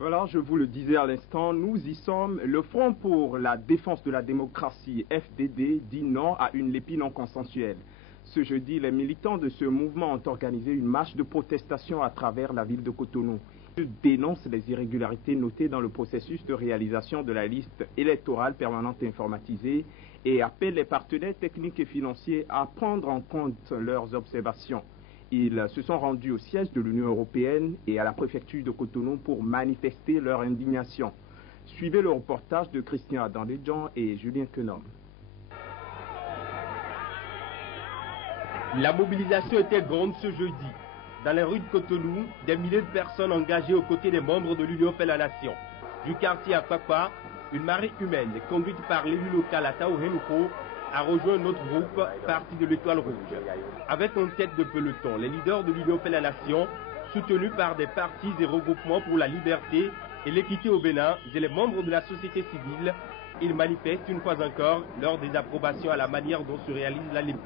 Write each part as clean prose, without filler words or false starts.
Voilà, je vous le disais à l'instant, nous y sommes. Le Front pour la défense de la démocratie, FDD, dit non à une LEPI non consensuelle. Ce jeudi, les militants de ce mouvement ont organisé une marche de protestation à travers la ville de Cotonou. Ils dénoncent les irrégularités notées dans le processus de réalisation de la liste électorale permanente informatisée et appellent les partenaires techniques et financiers à prendre en compte leurs observations. Ils se sont rendus au siège de l'Union européenne et à la préfecture de Cotonou pour manifester leur indignation. Suivez le reportage de Christian Adandéjan et Julien Quenom. La mobilisation était grande ce jeudi. Dans les rues de Cotonou, des milliers de personnes engagées aux côtés des membres de l'Union fait la nation. Du quartier à Kwakwa, une marée humaine conduite par l'élu local Atao Henouko a rejoint notre groupe parti de l'Étoile Rouge. Avec en tête de peloton, les leaders de l'Union fait la nation, soutenus par des partis et regroupements pour la liberté et l'équité au Bénin et les membres de la société civile, ils manifestent une fois encore leur désapprobation à la manière dont se réalise la LEPI.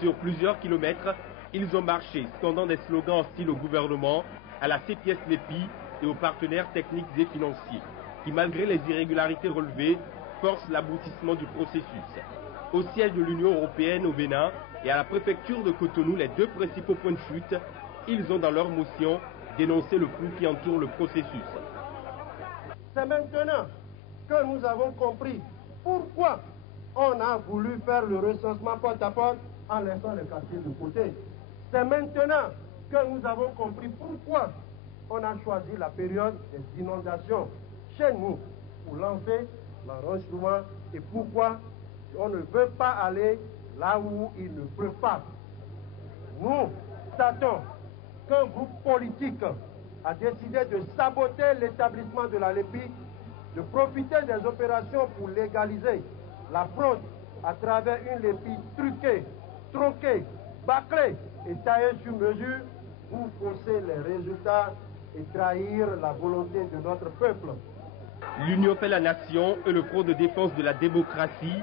Sur plusieurs kilomètres, ils ont marché, scandant des slogans hostiles au gouvernement, à la CPS LEPI et aux partenaires techniques et financiers, qui malgré les irrégularités relevées, forcent l'aboutissement du processus. Au siège de l'Union européenne au Bénin et à la préfecture de Cotonou, les deux principaux points de chute, ils ont dans leur motion dénoncé le flou qui entoure le processus. C'est maintenant que nous avons compris pourquoi on a voulu faire le recensement porte à porte en laissant les quartiers de côté. C'est maintenant que nous avons compris pourquoi on a choisi la période des inondations chez nous pour lancer l'enregistrement et pourquoi on ne veut pas aller là où il ne peut pas. Nous constatons qu'un groupe politique a décidé de saboter l'établissement de la LEPI, de profiter des opérations pour légaliser la fraude à travers une LEPI truquée, tronquée, bâclée et taillée sur mesure pour fausser les résultats et trahir la volonté de notre peuple. L'Union fait la nation et le Front de défense de la démocratie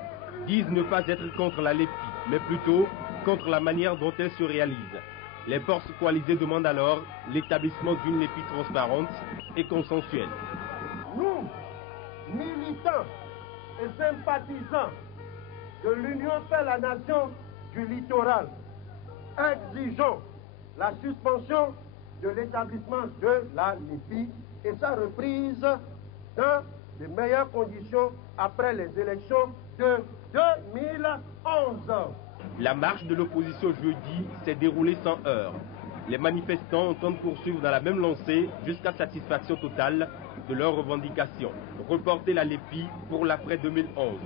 disent ne pas être contre la LEPI, mais plutôt contre la manière dont elle se réalise. Les forces coalisées demandent alors l'établissement d'une LEPI transparente et consensuelle. Nous, militants et sympathisants de l'Union fait la nation du littoral, exigeons la suspension de l'établissement de la LEPI et sa reprise dans de meilleures conditions après les élections de 2011. La marche de l'opposition jeudi s'est déroulée sans heurts. Les manifestants entendent poursuivre dans la même lancée jusqu'à satisfaction totale de leurs revendications. Reporter la LEPI pour l'après 2011.